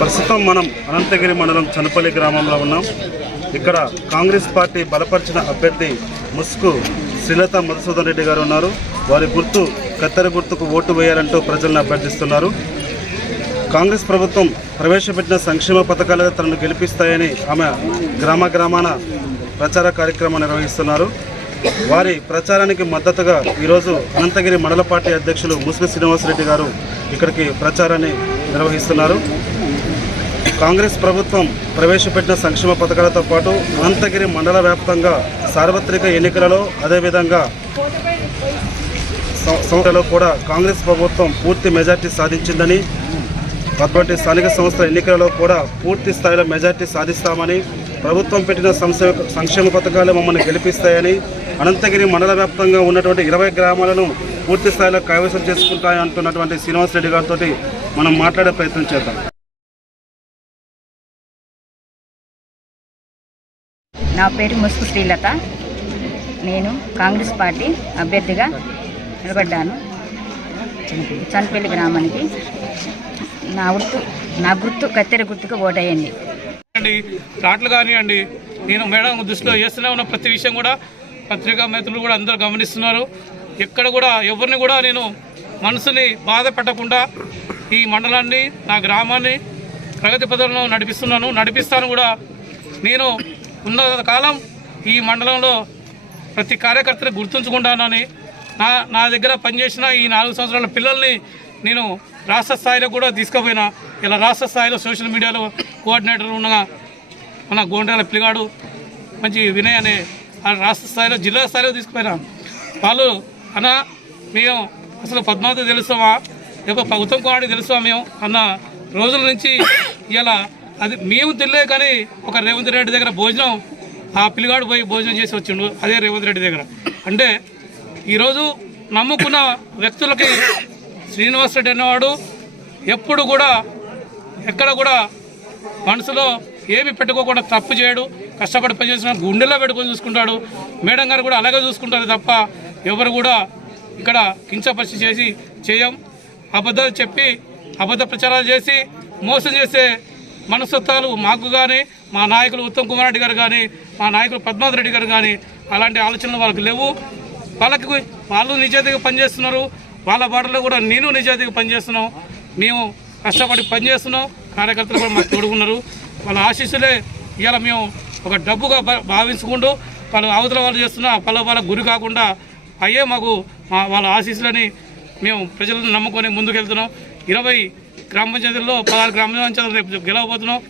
ప్రస్తుతం మనం అనంతగిరి మండలం చనపల్లి గ్రామంలో ఉన్నాం. ఇక్కడ కాంగ్రెస్ పార్టీ బలపరిచిన అభ్యర్థి ముస్కు శ్రీలత మధుసూదన్ రెడ్డి గారు ఉన్నారు. వారి గుర్తు కత్తెర గుర్తుకు ఓటు వేయాలంటూ ప్రజలను అభ్యర్థిస్తున్నారు. కాంగ్రెస్ ప్రభుత్వం ప్రవేశపెట్టిన సంక్షేమ పథకాలు తనను గెలిపిస్తాయని ఆమె గ్రామ గ్రామాన ప్రచార కార్యక్రమం నిర్వహిస్తున్నారు. వారి ప్రచారానికి మద్దతుగా ఈరోజు అనంతగిరి మండల పార్టీ అధ్యక్షులు ముసుగు శ్రీనివాసరెడ్డి గారు ఇక్కడికి ప్రచారాన్ని నిర్వహిస్తున్నారు. కాంగ్రెస్ ప్రభుత్వం ప్రవేశపెట్టిన సంక్షేమ పథకాలతో పాటు అనంతగిరి మండల వ్యాప్తంగా సార్వత్రిక ఎన్నికలలో అదేవిధంగా సంస్థలో కూడా కాంగ్రెస్ ప్రభుత్వం పూర్తి మెజార్టీ సాధించిందని అటువంటి స్థానిక సంస్థల ఎన్నికలలో కూడా పూర్తి స్థాయిలో మెజార్టీ సాధిస్తామని ప్రభుత్వం పెట్టిన సంక్షేమ సంక్షేమ పథకాలు మమ్మల్ని గెలిపిస్తాయని అనంతగిరి మండల వ్యాప్తంగా ఉన్నటువంటి ఇరవై గ్రామాలను పూర్తి స్థాయిలో కైవసం చేసుకుంటాయని అంటున్నటువంటి శ్రీనివాస్ రెడ్డి గారితో మనం మాట్లాడే ప్రయత్నం చేద్దాం. నా పేరు ముసుగు శ్రీలత. నేను కాంగ్రెస్ పార్టీ అభ్యర్థిగా నిలబడ్డాను. చనిపల్లి గ్రామానికి. నా గుర్తు నా గుర్తు కత్తెర గుర్తుకు ఓటేయండి అండి రాట్లు కానివ్వండి. నేను మేడం దృష్టిలో చేస్తూనే ఉన్న ప్రతి విషయం కూడా పత్రికా మిత్రులు కూడా అందరూ గమనిస్తున్నారు. ఎక్కడ కూడా ఎవరిని కూడా నేను మనసుని బాధ పెట్టకుండా ఈ మండలాన్ని నా గ్రామాన్ని ప్రగతి పదంలో నడిపిస్తున్నాను. నడిపిస్తాను కూడా నేను ఉన్న కాలం ఈ మండలంలో ప్రతి కార్యకర్తని గుర్తుంచుకుంటానని నా నా దగ్గర పనిచేసిన ఈ నాలుగు సంవత్సరాల పిల్లల్ని నేను రాష్ట్ర స్థాయిలో కూడా తీసుకుపోయినా. ఇలా రాష్ట్ర స్థాయిలో సోషల్ మీడియాలో కోఆర్డినేటర్ ఉన్న మన గోండాల పిల్లగాడు మంచి వినయ్ అనే రాష్ట్ర స్థాయిలో జిల్లా స్థాయిలో తీసుకుపోయినా. వాళ్ళు అన్న మేము అసలు పద్మావతి తెలుసామా లేకపోతే ఉత్తమ్ కుమారుడు తెలుసా మేము? అన్న రోజుల నుంచి ఇలా అది మేము తెలియదు కానీ ఒక రేవంత్ రెడ్డి దగ్గర భోజనం ఆ పిల్లగాడు పోయి భోజనం చేసి వచ్చిండు అదే రేవంత్ రెడ్డి దగ్గర. అంటే ఈరోజు నమ్ముకున్న వ్యక్తులకి శ్రీనివాస్ రెడ్డి అనేవాడు ఎప్పుడు కూడా ఎక్కడ కూడా మనసులో ఏమి పెట్టుకోకుండా తప్పు చేయడు కష్టపడి పనిచేసిన గుండెల్లో పెట్టుకొని చూసుకుంటాడు. మేడం గారు కూడా అలాగే చూసుకుంటారు తప్ప ఎవరు కూడా ఇక్కడ కించపరిచి చేసి చేయం. అబద్ధాలు చెప్పి అబద్ధ ప్రచారాలు చేసి మోసం చేసే మనస్తత్వాలు మాకు కానీ మా నాయకులు ఉత్తమ్ కుమార్ రెడ్డి గారు కానీ మా నాయకులు పద్మావతి రెడ్డి గారు కానీ అలాంటి ఆలోచనలు వాళ్ళకి లేవు. వాళ్ళకి వాళ్ళు నిజాయితీగా పనిచేస్తున్నారు. వాళ్ళ బాటలో కూడా నేను నిజాయితీగా పనిచేస్తున్నాం. మేము కష్టపడి పనిచేస్తున్నాం. కార్యకర్తలు కూడా మాకు తోడుకున్నారు వాళ్ళ ఆశీస్సులే ఇవాళ మేము ఒక డబ్బుగా భా- భావించుకుంటూ వాళ్ళు అవతల వాళ్ళు చేస్తున్న పలు వాళ్ళ గురి కాకుండా అయ్యే మాకు మా వాళ్ళ ఆశీస్సులని మేము ప్రజలను నమ్ముకొని ముందుకెళ్తున్నాం. ఇరవై గ్రామ పంచాయతీల్లో పదహారు గ్రామ పంచాయతీలు రేపు గెలవబోతున్నాం.